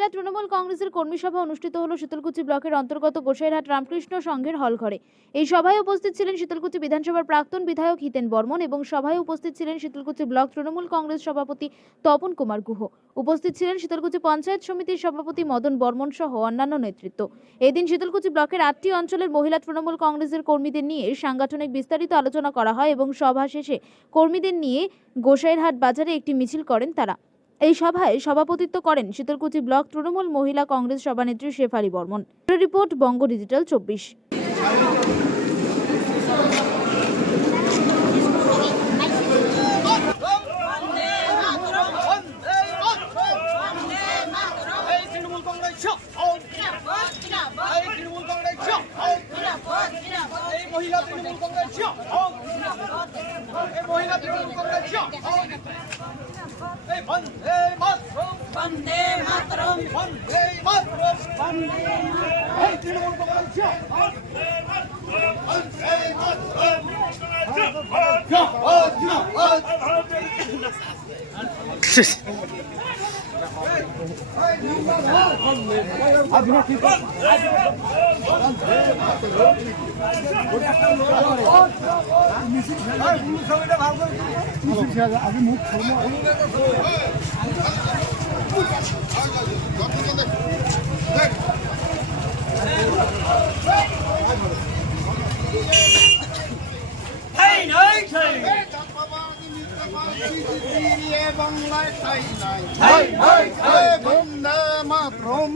মহিলা তৃণমূল কংগ্রেসের কর্মী সভা অনুষ্ঠিত হলো শীতলকুচি ব্লকের অন্তর্গত গোসাইরহাট রামকৃষ্ণ সংঘের হলঘরে। এই সভায় উপস্থিত ছিলেন শীতলকুচি বিধানসভার প্রাক্তন বিধায়ক হিতেন বর্মন এবং সভায় উপস্থিত ছিলেন শীতলকুচি ব্লক তৃণমূল কংগ্রেস সভাপতি তপন কুমার গুহ। উপস্থিত ছিলেন শীতলকুচি পঞ্চায়েত সমিতির সভাপতি মদন বর্মন সহ অন্যান্য নেতৃত্ব। এদিন শীতলকুচি ব্লকের আটটি অঞ্চলের মহিলা তৃণমূল কংগ্রেসের কর্মীদের নিয়ে সাংগঠনিক বিস্তারিত আলোচনা করা হয় এবং সভা শেষে কর্মীদের নিয়ে গোসাইরহাট বাজারে একটি মিছিল করেন তারা। এই সভায় সভাপতিত্ব করেন শীতলকুচি ব্লক তৃণমূল মহিলা কংগ্রেস সভানেত্রী শেফালি বর্মন। রিপোর্ট, বঙ্গ ডিজিটাল চব্বিশ। মহিলা তৃণমূল কংগ্রেস মহিলা তৃণমূল কংগ্রেস বন্দে মাতরম। বন্দে মাতরম। বন্দে মাতরম। বন্দে এই তৃণমূল কংগ্রেস বন্দে মাতরম। জিন্দাবাদ জিন্দাবাদ বাংলায় ঠাই নাই। বন্দে মাতরম।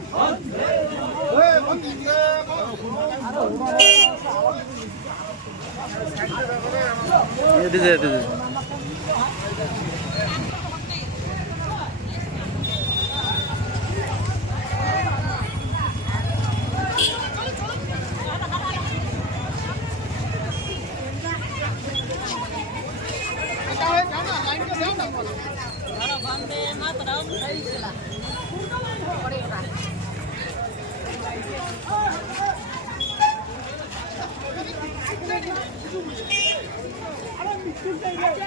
বন্দে মাতরম এবার স্লোগান